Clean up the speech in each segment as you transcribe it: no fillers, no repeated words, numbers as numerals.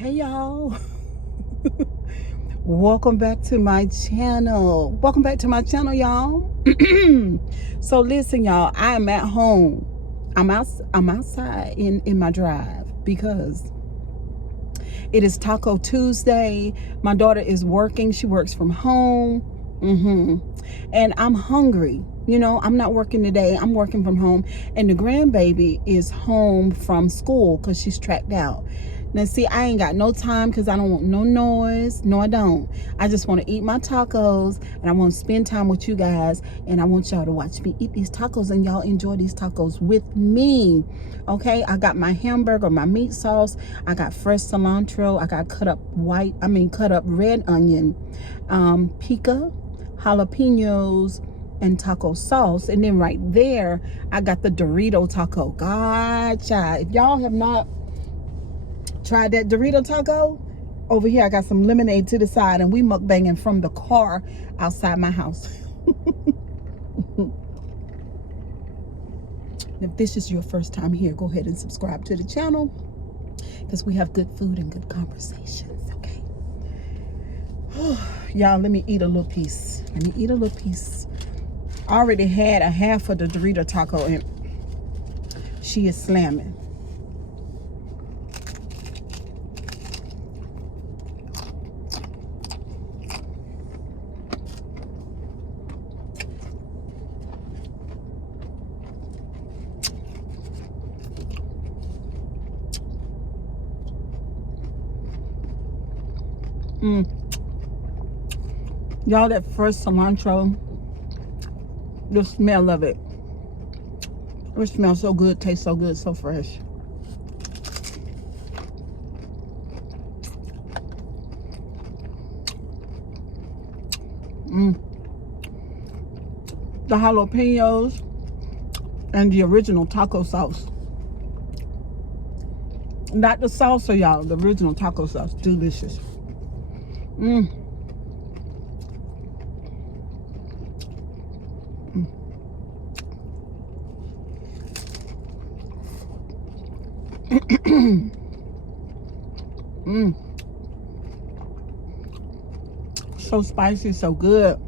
Hey y'all. Welcome back to my channel. Y'all. So listen, y'all, I am at home. I'm outside in my drive because it is Taco Tuesday. My daughter is working. She works from home. And I'm hungry. I'm not working today. I'm working from home. And the grandbaby is home from school because she's tracked out. Now, see, I ain't got no time because I don't want no noise. No, I don't. I just want to eat my tacos and I want to spend time with you guys. And I want y'all to watch me eat these tacos and y'all enjoy these tacos with me. Okay, I got my hamburger, my meat sauce. I got fresh cilantro. I got cut up red onion, pica, jalapenos, and taco sauce. And then right there, I got the Dorito taco. Gotcha. If y'all have not tried that Dorito taco, over here I got some lemonade to the side, and we mukbanging from the car outside my house. If this is your first time here, go ahead and subscribe to the channel because we have good food and good conversations. Okay. Y'all, let me eat a little piece. I already had a half of the Dorito taco and she is slamming. Y'all, that fresh cilantro, the smell of it. It smells so good, tastes so good, so fresh. The jalapenos and the original taco sauce. Not the salsa, y'all. The original taco sauce. Delicious. So spicy, so good.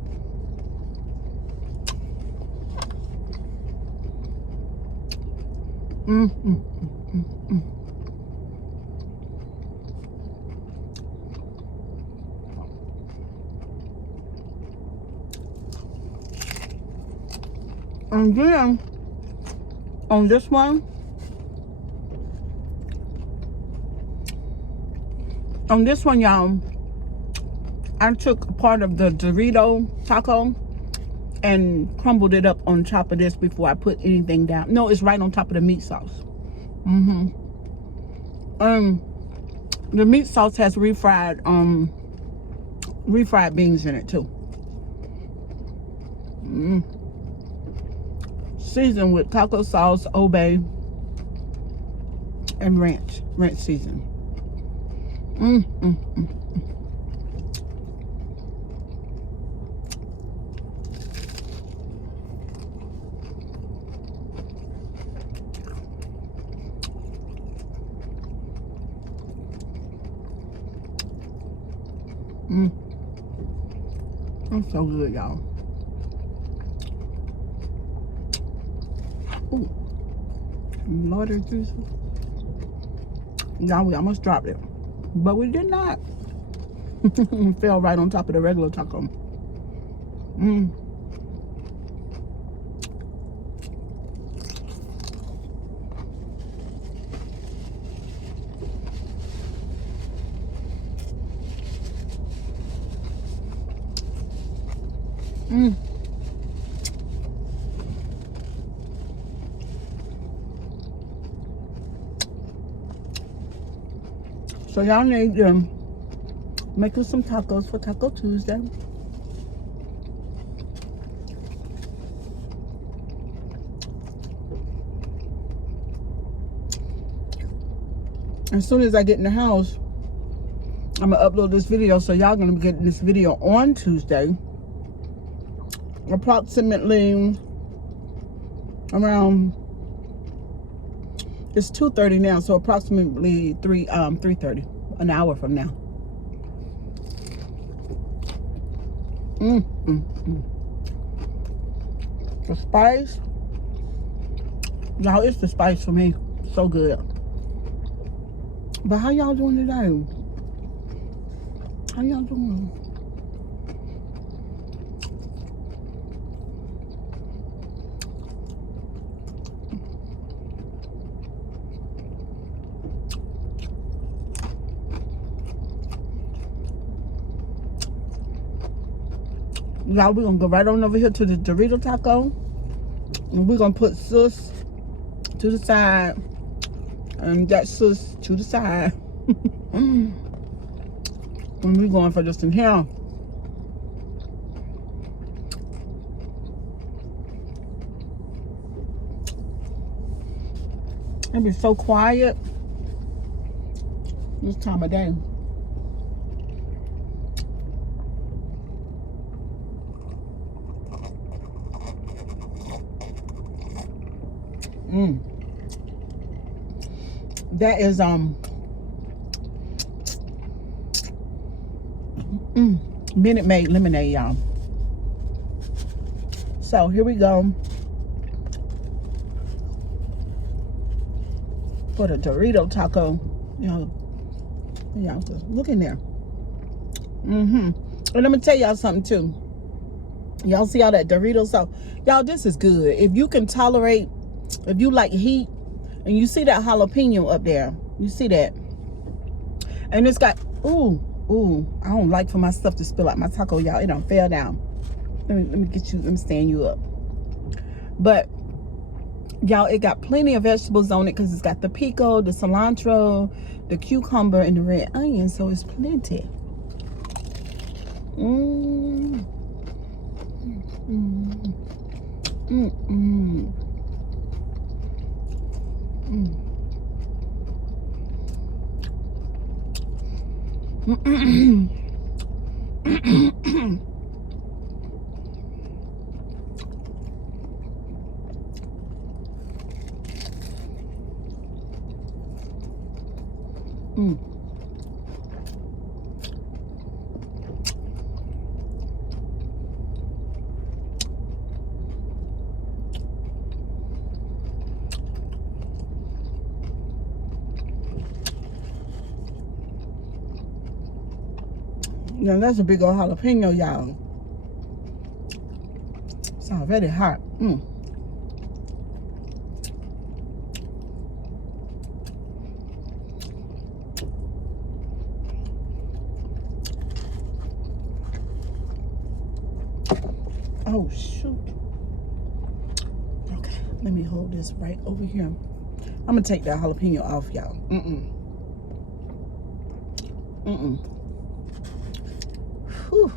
And then on this one, y'all, I took a part of the Dorito taco and crumbled it up on top of this before I put anything down. No, it's right on top of the meat sauce. The meat sauce has refried beans in it too. Seasoned with taco sauce, obey, and ranch season. That's so good, y'all. Ooh, Lord of Jesus. Y'all, we almost dropped it, but we did not. It fell right on top of the regular taco. So y'all need to make us some tacos for Taco Tuesday. As soon as I get in the house, I'm gonna upload this video, so y'all gonna be getting this video on Tuesday, approximately around, it's 2:30 now, so approximately 3:30. an hour from now. The spice, y'all, it's the spice for me. So good. But how y'all doing today? How y'all doing? Y'all, we're gonna go right on over here to the Dorito taco. And we're gonna put sus to the side. And that sus to the side. And we're going for just in here. It'll be so quiet this time of day. That is Minute Maid lemonade, y'all. So here we go for the Dorito taco. Y'all just look in there. And let me tell y'all something too. Y'all see all that Dorito? So y'all, this is good. If you can tolerate, if you like heat, and you see that jalapeno up there, you see that, and it's got I don't like for my stuff to spill out my taco, y'all. It done fell down. Let me stand you up. But y'all, it got plenty of vegetables on it because it's got the pico, the cilantro, the cucumber, and the red onion, so it's plenty. Yeah, that's a big old jalapeno, y'all. It's already hot. Oh, shoot. Okay, let me hold this right over here. I'm gonna take that jalapeno off, y'all. Whew.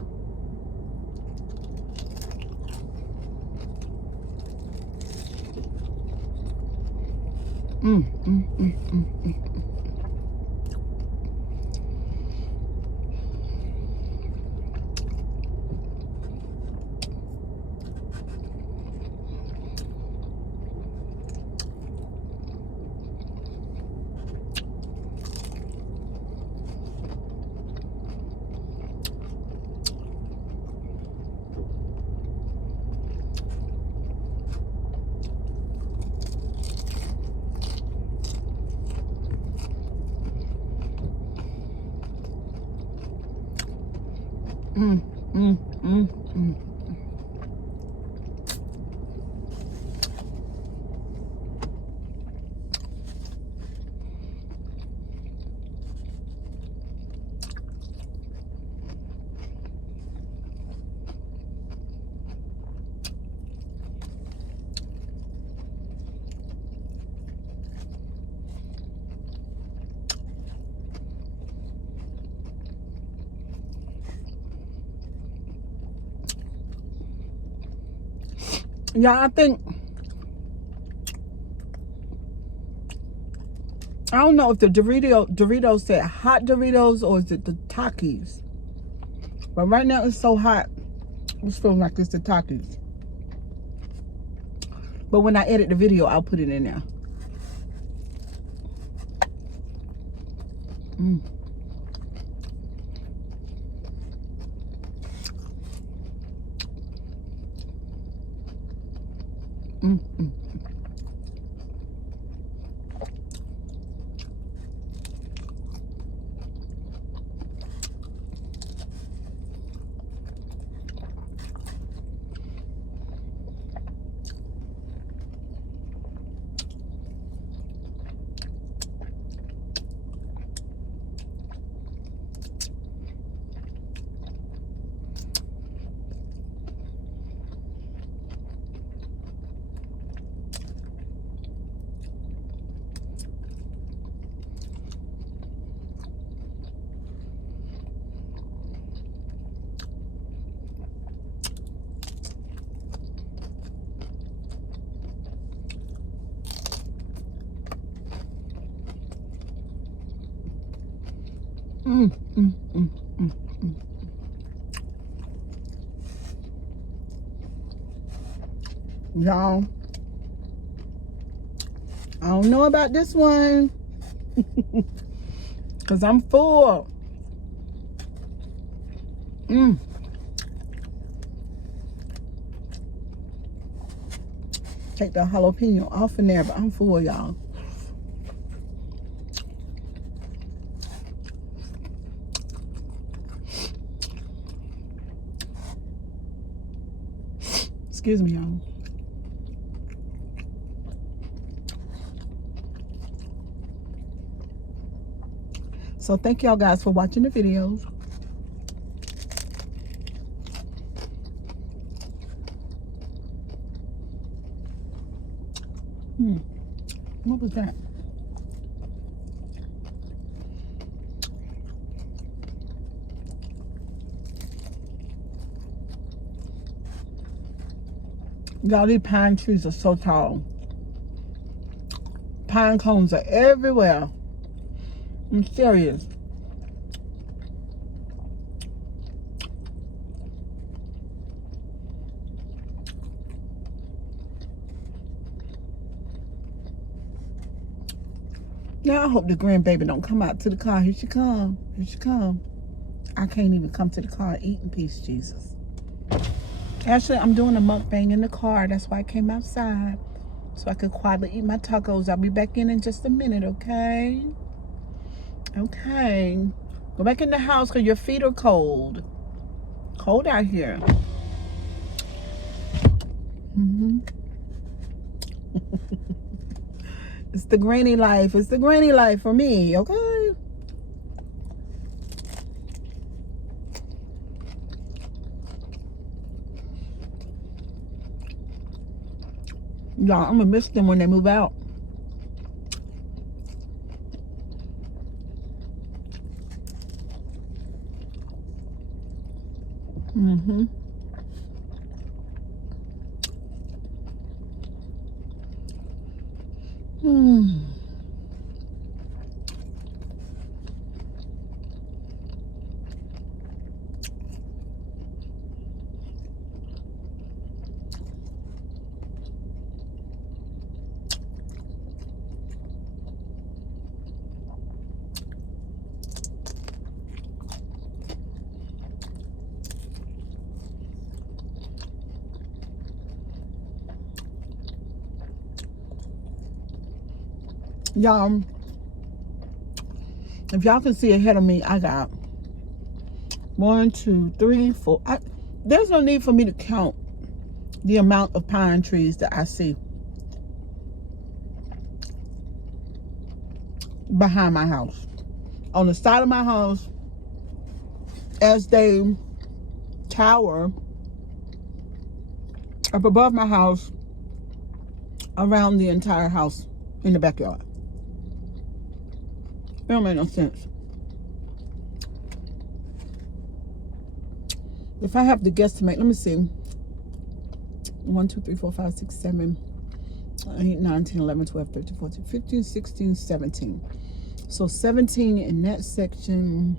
Yeah, I don't know if the Doritos said hot Doritos or is it the Takis. But right now it's so hot, it's feeling like it's the Takis. But when I edit the video, I'll put it in there. mm, mm. Mm, mm, mm, mm, mm. Y'all, I don't know about this one because I'm full. Mm. Take the jalapeno off in there, but I'm full, y'all. Excuse me, y'all. So thank y'all guys for watching the videos. What was that? Y'all, these pine trees are so tall. Pine cones are everywhere. I'm serious. Now I hope the grandbaby don't come out to the car. Here she come. Here she come. I can't even come to the car and eat in peace, Jesus. Actually, I'm doing a mukbang in the car. That's why I came outside. So I could quietly eat my tacos. I'll be back in just a minute, okay? Okay. Go back in the house because your feet are cold. Cold out here. It's the granny life. It's the granny life for me, okay? Y'all, I'm gonna miss them when they move out. Y'all, if y'all can see ahead of me, I got 1, 2, 3, 4. There's no need for me to count the amount of pine trees that I see behind my house. On the side of my house, as they tower up above my house, around the entire house in the backyard. It don't make no sense. If I have to guesstimate, let me see. 1, 2, 3, 4, 5, 6, 7, 8, 9, 10, 11, 12, 13, 14, 15, 16, 17. So 17 in that section.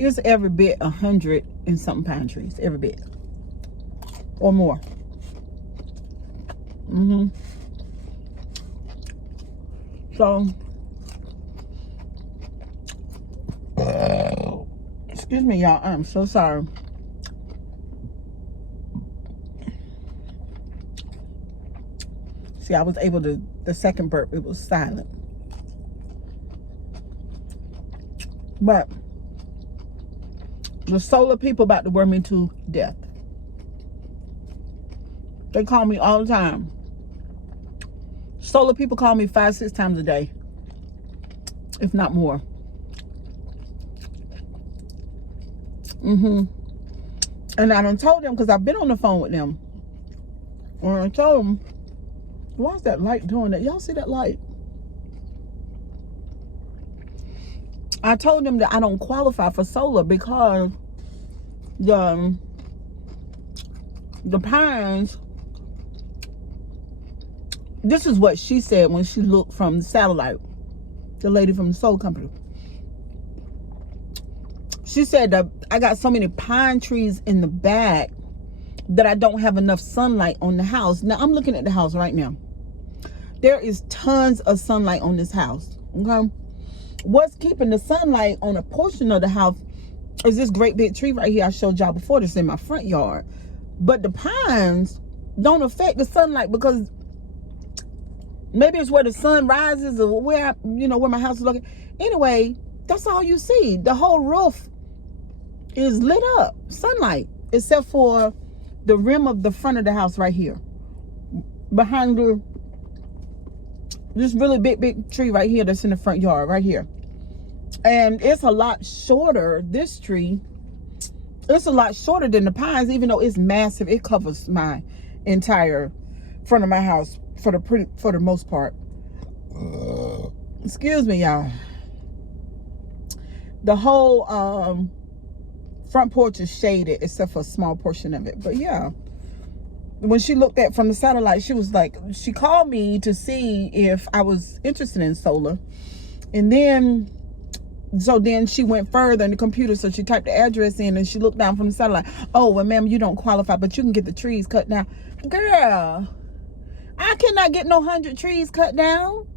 It's every bit 100 and something pine trees. Every bit. Or more. So Excuse me, y'all. I'm so sorry. See, I was able to, the second burp, it was silent. But the solar people about to wear me to death. They call me all the time. Solar people call me 5-6 times a day, if not more. And I done told them, because I've been on the phone with them. And I told them, why is that light doing that? Y'all see that light? I told them that I don't qualify for solar because the pines, this is what she said when she looked from the satellite, the lady from the solar company. She said that I got so many pine trees in the back that I don't have enough sunlight on the house. Now, I'm looking at the house right now. There is tons of sunlight on this house, okay? What's keeping the sunlight on a portion of the house is this great big tree right here I showed y'all before that's in my front yard. But the pines don't affect the sunlight because maybe it's where the sun rises or where, where my house is looking. Anyway, that's all you see. The whole roof is lit up, sunlight, except for the rim of the front of the house right here. Behind this really big tree right here that's in the front yard right here. And it's a lot shorter, this tree. It's a lot shorter than the pines, even though it's massive. It covers my entire front of my house for the most part. Excuse me, y'all. The whole front porch is shaded except for a small portion of it. But yeah, when she looked at from the satellite, she was like, she called me to see if I was interested in solar. And then she went further in the computer, so she typed the address in and she looked down from the satellite. Oh, well, ma'am, you don't qualify, but you can get the trees cut down. Girl, I cannot get no 100 trees cut down.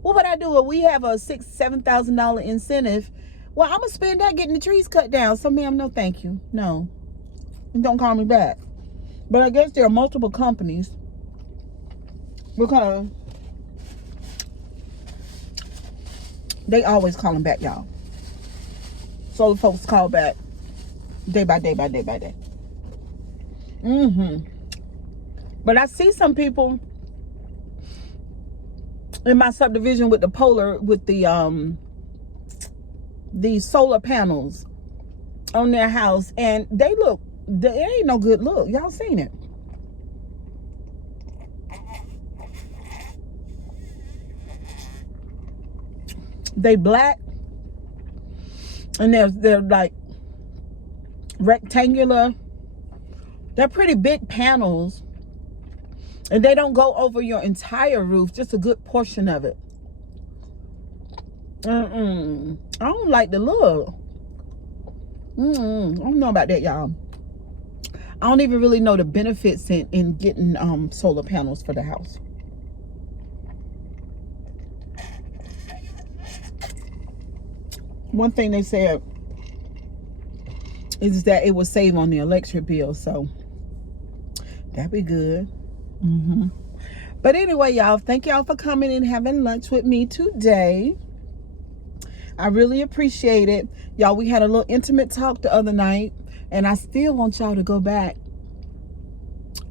What would I do? Well, we have a $6,000-$7,000 incentive. Well, I'm gonna spend that getting the trees cut down. So, ma'am, no, thank you. No, don't call me back. But I guess there are multiple companies because they always call them back, y'all. Solar folks call back day by day by day by day. But I see some people in my subdivision with the solar panels on their house, and it ain't no good look. Y'all seen it? They black, and they're like rectangular. They're pretty big panels, and they don't go over your entire roof, just a good portion of it. I don't like the look. I don't know about that, y'all. I don't even really know the benefits in getting solar panels for the house. One thing they said is that it will save on the electric bill, so that'd be good. But anyway, y'all, thank y'all for coming and having lunch with me today. I really appreciate it. Y'all, we had a little intimate talk the other night, and I still want y'all to go back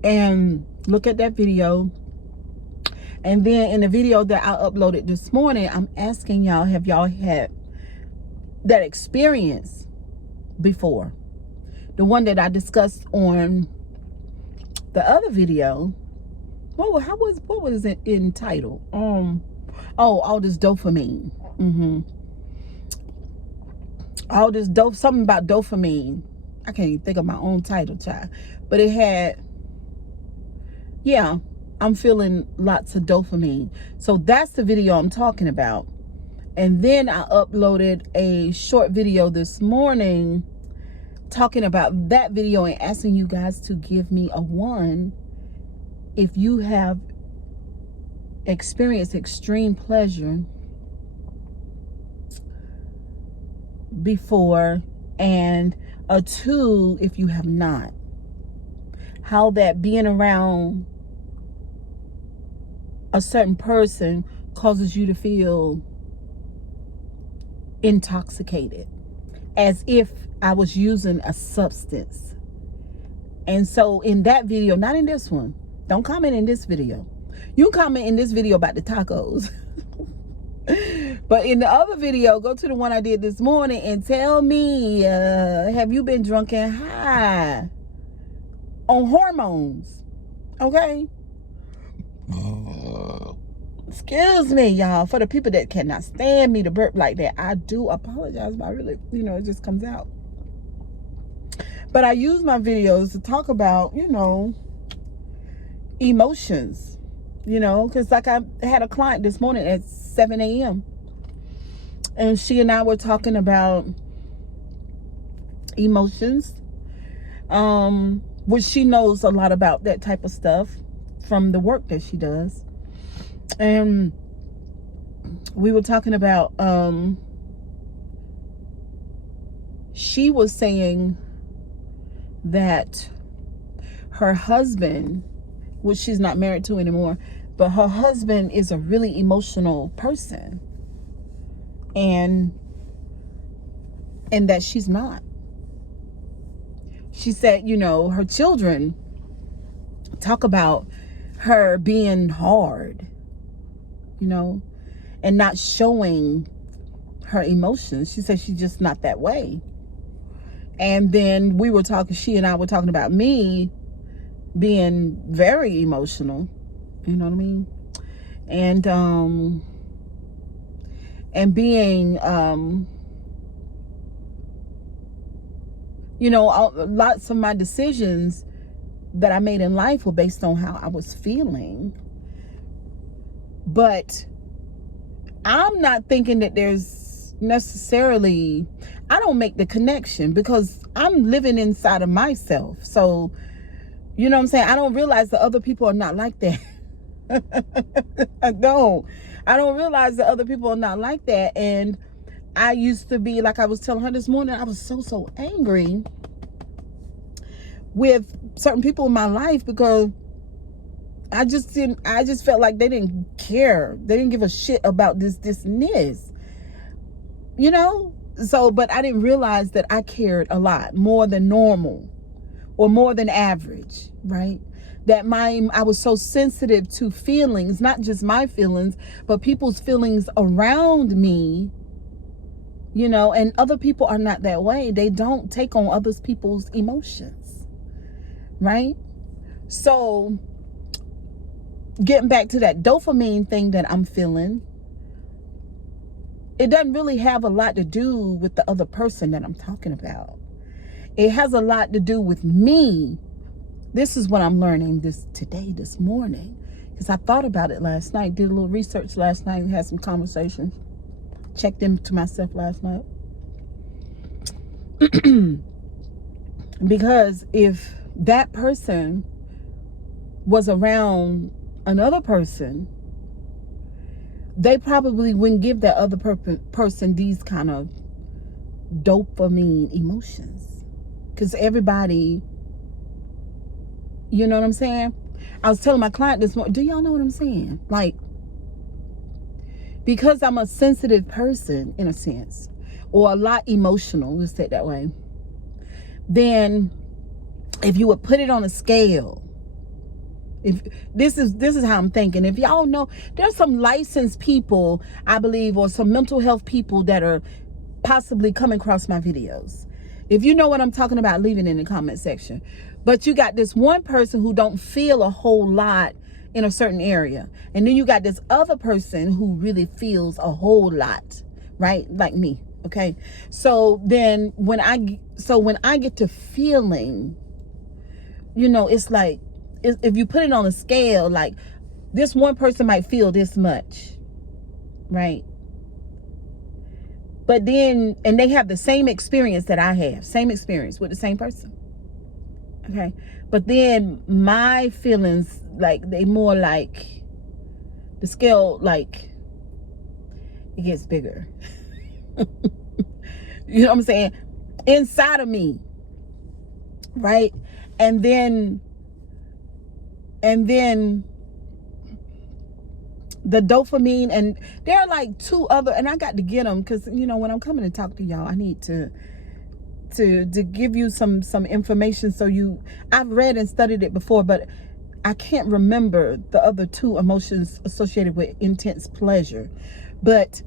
and look at that video. And then in the video that I uploaded this morning, I'm asking y'all, have y'all had that experience before? The one that I discussed on the other video. What was it entitled? All this dopamine. All this something about dopamine. I can't even think of my own title, child. But it had, yeah, I'm feeling lots of dopamine. So that's the video I'm talking about. And then I uploaded a short video this morning talking about that video and asking you guys to give me a 1 if you have experienced extreme pleasure before And a two, if you have not. How that being around a certain person causes you to feel intoxicated, as if I was using a substance. And so in that video, not in this one, don't comment in this video. You comment in this video about the tacos. But in the other video, go to the one I did this morning and tell me, have you been drunk and high on hormones? Okay? Excuse me, y'all. For the people that cannot stand me to burp like that, I do apologize, but I really, it just comes out. But I use my videos to talk about, emotions, because like I had a client this morning at 7 a.m. and she and I were talking about emotions, which she knows a lot about that type of stuff from the work that she does. And we were talking about, she was saying that her husband, which she's not married to anymore, but her husband is a really emotional person, and that she's not. She said, her children talk about her being hard, and not showing her emotions. She said she's just not that way. And then she and I were talking about me being very emotional, you know what I mean? And being, lots of my decisions that I made in life were based on how I was feeling. But I'm not thinking that there's necessarily, I don't make the connection because I'm living inside of myself. So, you know what I'm saying? I don't realize that other people are not like that. I don't realize that other people are not like that. And I used to be, like I was telling her this morning, I was so angry with certain people in my life because I just felt like they didn't care. They didn't give a shit about this and this, So, but I didn't realize that I cared a lot more than normal or more than average, right? That I was so sensitive to feelings, not just my feelings, but people's feelings around me, and other people are not that way. They don't take on other people's emotions, right? So getting back to that dopamine thing that I'm feeling, it doesn't really have a lot to do with the other person that I'm talking about. It has a lot to do with me. This is what I'm learning this morning, because I thought about it last night, did a little research last night, had some conversations, checked into myself last night. Because if that person was around another person, they probably wouldn't give that other person these kind of dopamine emotions, because everybody, you know what I'm saying? I was telling my client this morning, do y'all know what I'm saying? Like, because I'm a sensitive person in a sense, or a lot emotional, let's say it that way, then if you would put it on a scale, if this is how I'm thinking. If y'all know, there's some licensed people, I believe, or some mental health people that are possibly coming across my videos. If you know what I'm talking about, leave it in the comment section. But you got this one person who don't feel a whole lot in a certain area, and then you got this other person who really feels a whole lot, right? Like me. Okay. So then when I get to feeling, it's like, if you put it on a scale, like this one person might feel this much, right? But then, and they have the same experience that I have, same experience with the same person. Okay. But then my feelings, like, they more like the scale, like it gets bigger. You know what I'm saying? inside of me, right? And then the dopamine, and there are like two other, and I got to get them because when I'm coming to talk to y'all, I need to give you some information. So I've read and studied it before, but I can't remember the other two emotions associated with intense pleasure. But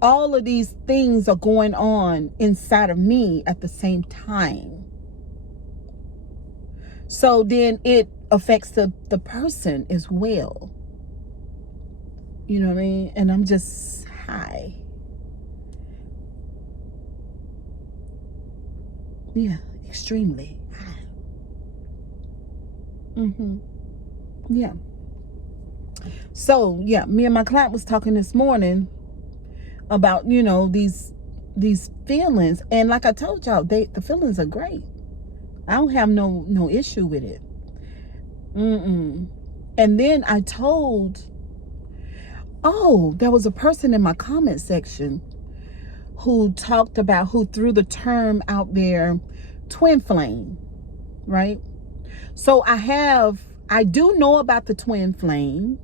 all of these things are going on inside of me at the same time. So then it affects the person as well. You know what I mean? And I'm just high. Yeah, extremely high. Yeah. So yeah, me and my client was talking this morning about these feelings, and like I told y'all, the feelings are great. I don't have no issue with it. And then I told, there was a person in my comment section who threw the term out there, twin flame, right? So I do know about the twin flame.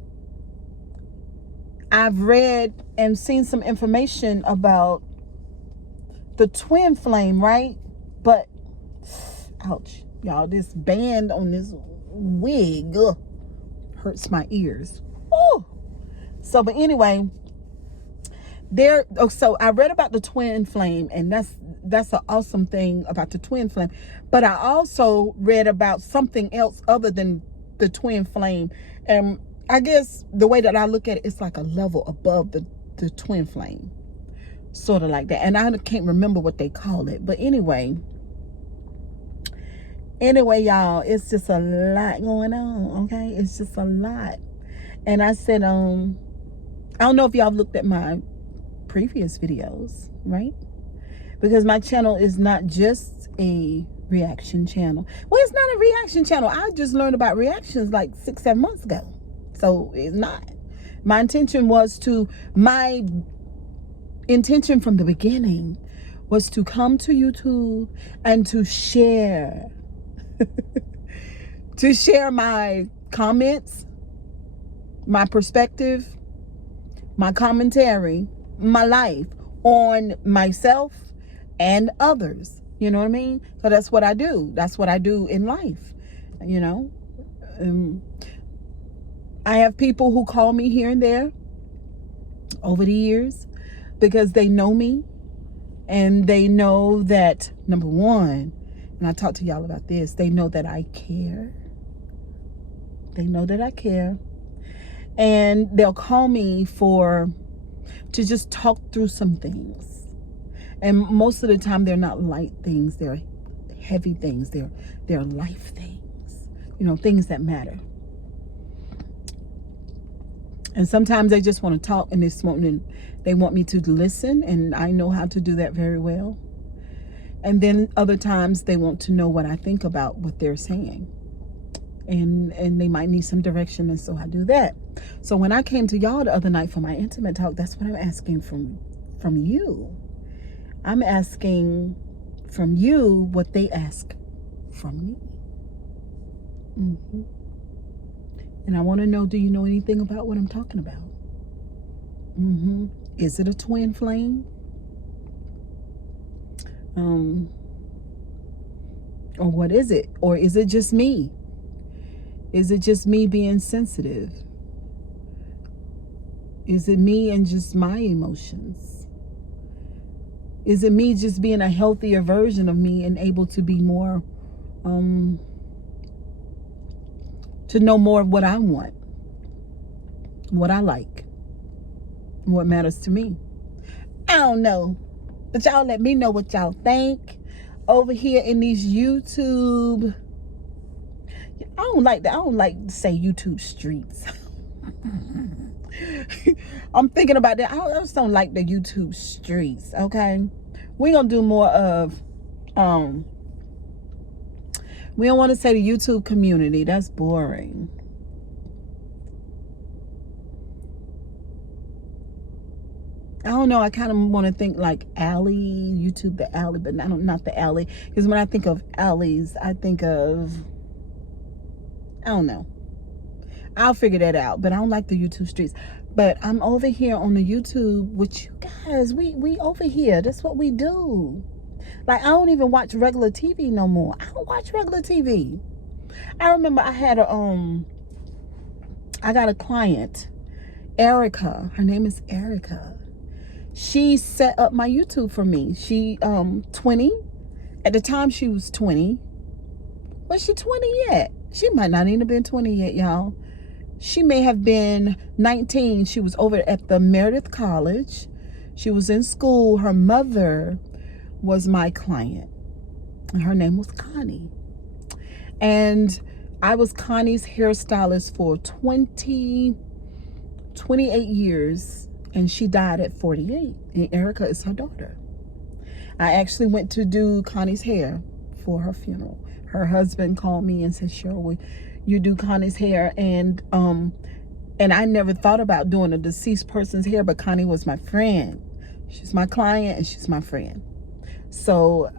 I've read and seen some information about the twin flame, right? But, ouch, y'all, this band on this wig hurts my ears. Oh, so, but anyway, so I read about the twin flame, and that's an awesome thing about the twin flame. But I also read about something else other than the twin flame, and I guess the way that I look at it, it's like a level above the twin flame, sort of like that. And I can't remember what they call it, but anyway, y'all, it's just a lot going on. Okay, it's just a lot. And I said, I don't know if y'all looked at my previous videos, right? Because my channel is not just a reaction channel. Well, it's not a reaction channel. I just learned about reactions like 6-7 months ago. So it's not. My intention from the beginning was to come to YouTube and to share my comments, my perspective, my commentary, my life on myself and others. You know what I mean? So that's what I do. That's what I do in life. I have people who call me here and there over the years because they know me, and they know that, number one, and I talk to y'all about this, they know that I care. They know that I care. And they'll call me to just talk through some things. And most of the time, they're not light things. They're heavy things. They're life things. Things that matter. And sometimes they just want to talk, and they want me to listen, and I know how to do that very well. And then other times they want to know what I think about what they're saying. And they might need some direction, and so I do that. So when I came to y'all the other night for my intimate talk, that's what I'm asking from you. I'm asking from you what they ask from me. And I want to know, do you know anything about what I'm talking about? Is it a twin flame? Or what is it? Or is it just me? Is it just me being sensitive? Is it me and just my emotions? Is it me just being a healthier version of me and able to be more, to know more of what I want, what I like, what matters to me? I don't know. But y'all let me know what y'all think over here in these YouTube. I don't like to say YouTube streets. I'm thinking about that. I just don't like the YouTube streets, okay? We're going to do more of, we don't want to say the YouTube community. That's boring. I don't know. I kind of want to think like Alley, YouTube the Alley, but not the Alley. Because when I think of alleys, I think of, I don't know. I'll figure that out. But I don't like the YouTube streets. But I'm over here on the YouTube with you guys. We over here. That's what we do. Like, I don't even watch regular TV no more. I don't watch regular TV. I remember I got a client, Erica. Her name is Erica. She set up my YouTube for me. She 20. At the time she was 20. Was she 20 yet? She might not even have been 20 yet, y'all. She may have been 19. She was over at the Meredith College. She was in school. Her mother was my client. Her name was Connie. And I was Connie's hairstylist for 28 years. And she died at 48. And Erica is her daughter. I actually went to do Connie's hair for her funeral. Her husband called me and said, Cheryl, you do Connie's hair? And I never thought about doing a deceased person's hair, but Connie was my friend. She's my client and she's my friend. So,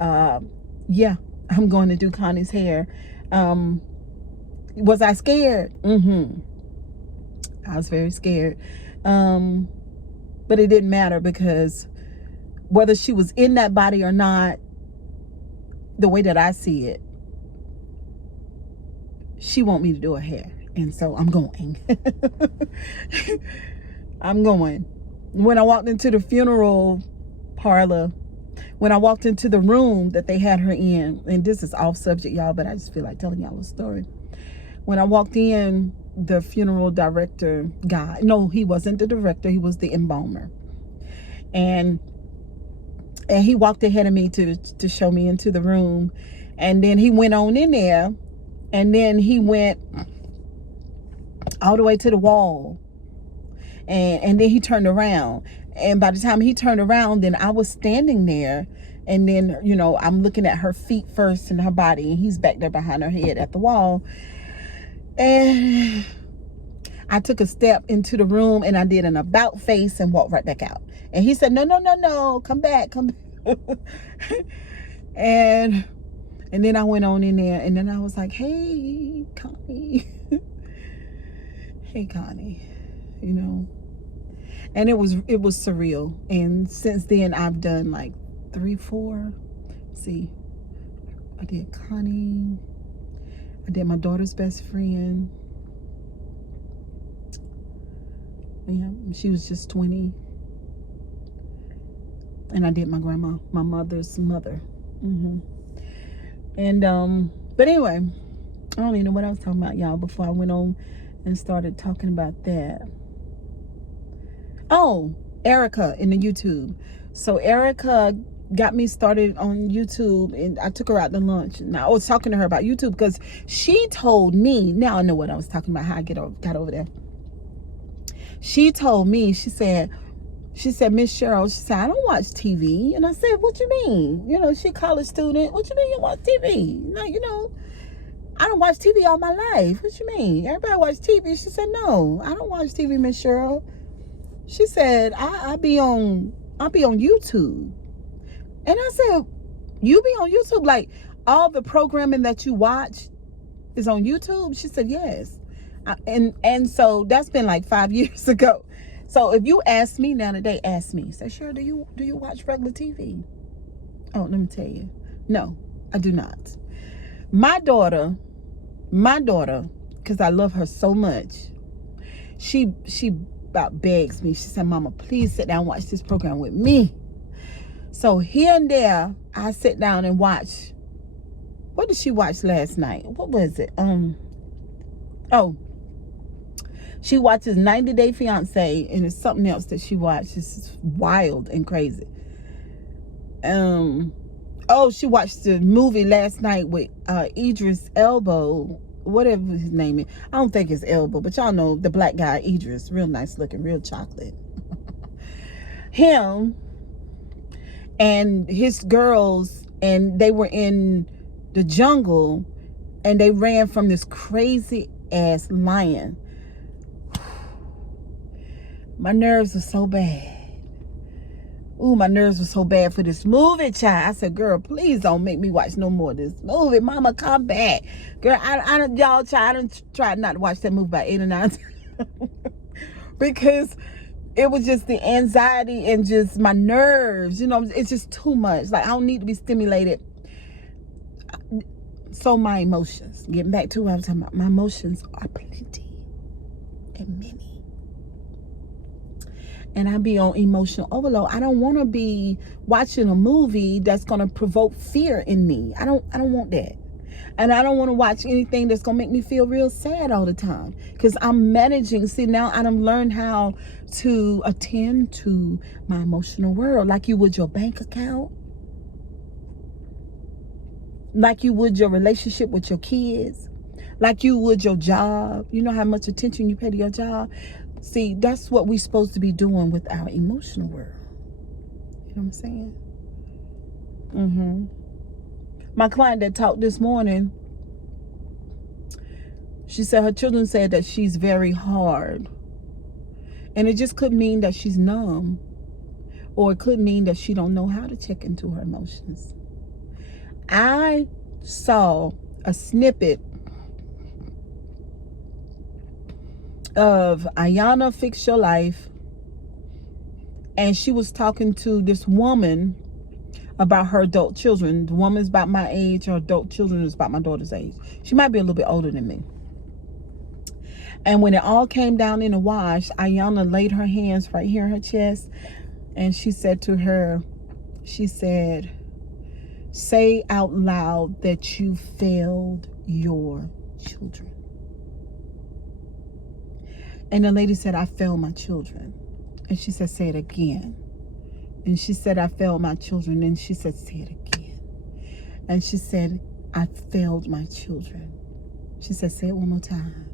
yeah, I'm going to do Connie's hair. Was I scared? I was very scared. But it didn't matter, because whether she was in that body or not, the way that I see it, she want me to do her hair. And so I'm going. I'm going. When I walked into the funeral parlor, when I walked into the room that they had her in, and this is off subject, y'all, but I just feel like telling y'all a story. When I walked in, the funeral director guy, no, he wasn't the director, he was the embalmer. And he walked ahead of me to show me into the room. And then he went on in there, and then he went all the way to the wall. And then he turned around. And by the time he turned around, then I was standing there. And then, you know, I'm looking at her feet first and her body. And he's back there behind her head at the wall. And I took a step into the room and I did an about face and walked right back out. And he said, no, come back. And then I went on in there, and then I was like, hey, Connie. Hey, Connie, you know. And it was surreal. And since then I've done like 3, 4. See, I did Connie. I did my daughter's best friend. Yeah, she was just 20. And I did my grandma, my mother's mother. And but anyway, I don't even know what I was talking about, y'all, before I went on and started talking about that. Oh, Erica in the YouTube. So Erica got me started on YouTube, and I took her out to lunch. And I was talking to her about YouTube because she told me, now I know what I was talking about, how I got over there. She told me, she said, Miss Cheryl, she said, I don't watch TV. And I said, what you mean? You know, she college student. What you mean you watch TV? No, you know, I don't watch TV all my life. What you mean? Everybody watch TV. She said, no, I don't watch TV, Miss Cheryl. She said, I'll be on YouTube. And I said, you be on YouTube? Like, all the programming that you watch is on YouTube? She said, yes. And so that's been like 5 years ago. So if you ask me now today, ask me, say, sure, do you watch regular TV? Oh, let me tell you. No, I do not. My daughter, because I love her so much, she about begs me. She said, Mama, please sit down and watch this program with me. So here and there, I sit down and watch. What did she watch last night? What was it? She watches 90 Day Fiance, and it's something else that she watches. It's wild and crazy. She watched the movie last night with Idris Elba, whatever his name is. I don't think it's Elba, but y'all know the black guy, Idris. Real nice looking, real chocolate. Him and his girls, and they were in the jungle, and they ran from this crazy ass lion. My nerves are so bad. Ooh, my nerves were so bad for this movie, child. I said, girl, please don't make me watch no more of this movie. Mama, come back. Girl, y'all, child, I done tried not to watch that movie about 8 or 9 times. Because it was just the anxiety and just my nerves. You know, it's just too much. Like, I don't need to be stimulated. So my emotions, getting back to what I was talking about, my emotions are plenty and many. And I be on emotional overload. I don't want to be watching a movie that's going to provoke fear in me. I don't want that. And I don't want to watch anything that's going to make me feel real sad all the time. Because I'm managing. See, now I done learned how to attend to my emotional world. Like you would your bank account. Like you would your relationship with your kids. Like you would your job. You know how much attention you pay to your job? See, that's what we're supposed to be doing with our emotional world. You know what I'm saying? My client that talked this morning, she said her children said that she's very hard. And it just could mean that she's numb. Or it could mean that she don't know how to check into her emotions. I saw a snippet of Ayana Fix Your Life, and she was talking to this woman about her adult children. The woman's about my age, her adult children is about my daughter's age. She might be a little bit older than me. And when it all came down in a wash, Ayana laid her hands right here in her chest, and she said to her, she said, say out loud that you failed your children. And the lady said, I failed my children. And she said, say it again. And she said, I failed my children. And she said, say it again. And she said, I failed my children. She said, say it one more time.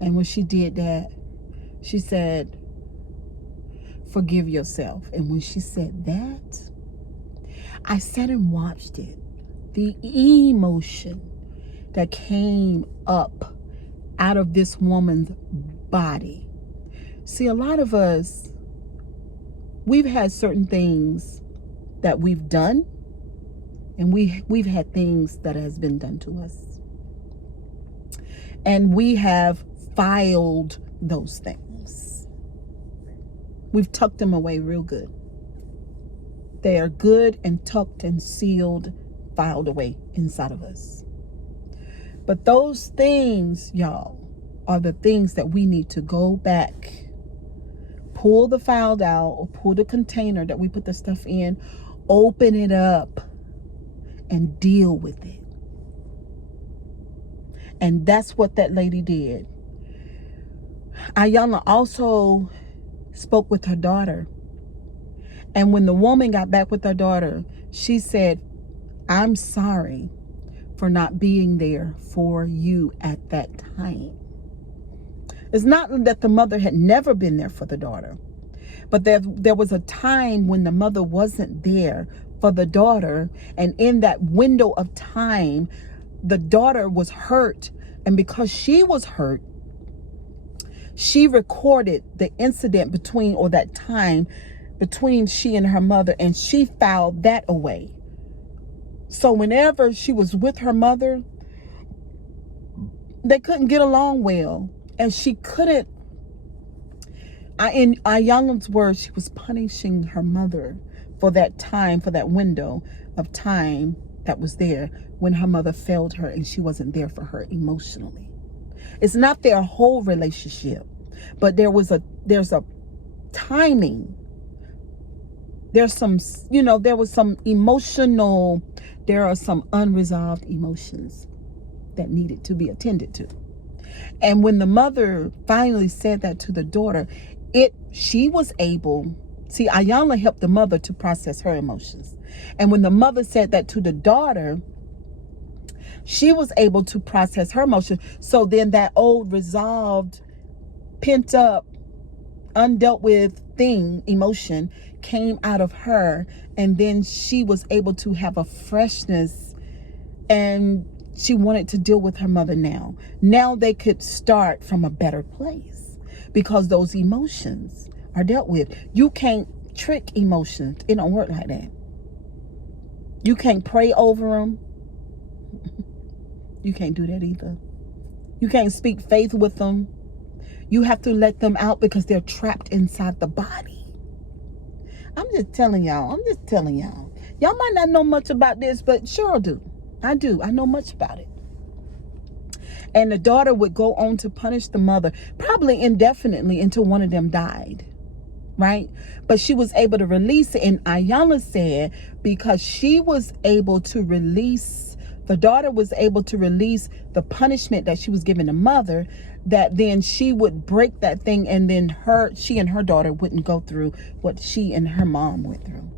And when she did that, she said, forgive yourself. And when she said that, I sat and watched it. The emotion that came up out of this woman's body. See, a lot of us, we've had certain things that we've done, and we've had things that has been done to us, and we have filed those things. We've tucked them away real good. They are good and tucked and sealed, filed away inside of us. But those things, y'all, are the things that we need to go back, pull the file out, or pull the container that we put the stuff in, open it up, and deal with it. And that's what that lady did. Ayana also spoke with her daughter. And when the woman got back with her daughter, she said, I'm sorry for not being there for you at that time. It's not that the mother had never been there for the daughter, but there was a time when the mother wasn't there for the daughter. And in that window of time, the daughter was hurt. And because she was hurt, she recorded the incident between, or that time between she and her mother, and she filed that away. So whenever she was with her mother, they couldn't get along well. And she couldn't, in Ayana's words, she was punishing her mother for that time, for that window of time that was there when her mother failed her and she wasn't there for her emotionally. It's not their whole relationship, but there's a timing. There's some, there was some emotional, there are some unresolved emotions that needed to be attended to. And when the mother finally said that to the daughter, she was able, see, Ayana helped the mother to process her emotions. And when the mother said that to the daughter, she was able to process her emotions. So then that old resolved, pent up, undealt with emotion came out of her. And then she was able to have a freshness, and she wanted to deal with her mother now. Now they could start from a better place because those emotions are dealt with. You can't trick emotions. It don't work like that. You can't pray over them. You can't do that either. You can't speak faith with them. You have to let them out because they're trapped inside the body. I'm just telling y'all. Y'all might not know much about this, but sure do. I do. I know much about it. And the daughter would go on to punish the mother, probably indefinitely, until one of them died. Right? But she was able to release it. And Ayala said because she was able to release, the daughter was able to release the punishment that she was giving the mother, that then she would break that thing, and then she and her daughter wouldn't go through what she and her mom went through.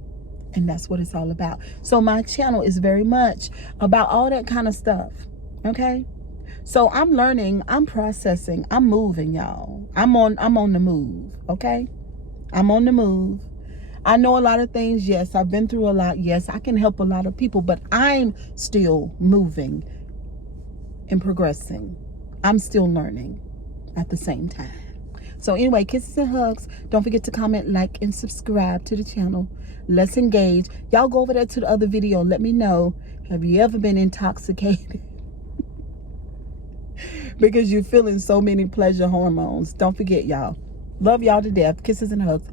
And that's what it's all about. So my channel is very much about all that kind of stuff. Okay? So I'm learning, I'm processing, I'm moving, y'all. I'm on the move, okay? I'm on the move. I know a lot of things, yes. I've been through a lot, yes. I can help a lot of people, but I'm still moving and progressing. I'm still learning at the same time. So anyway, kisses and hugs. Don't forget to comment, like, and subscribe to the channel. Let's engage. Y'all go over there to the other video. Let me know, have you ever been intoxicated? Because you're feeling so many pleasure hormones. Don't forget, y'all. Love y'all to death. Kisses and hugs.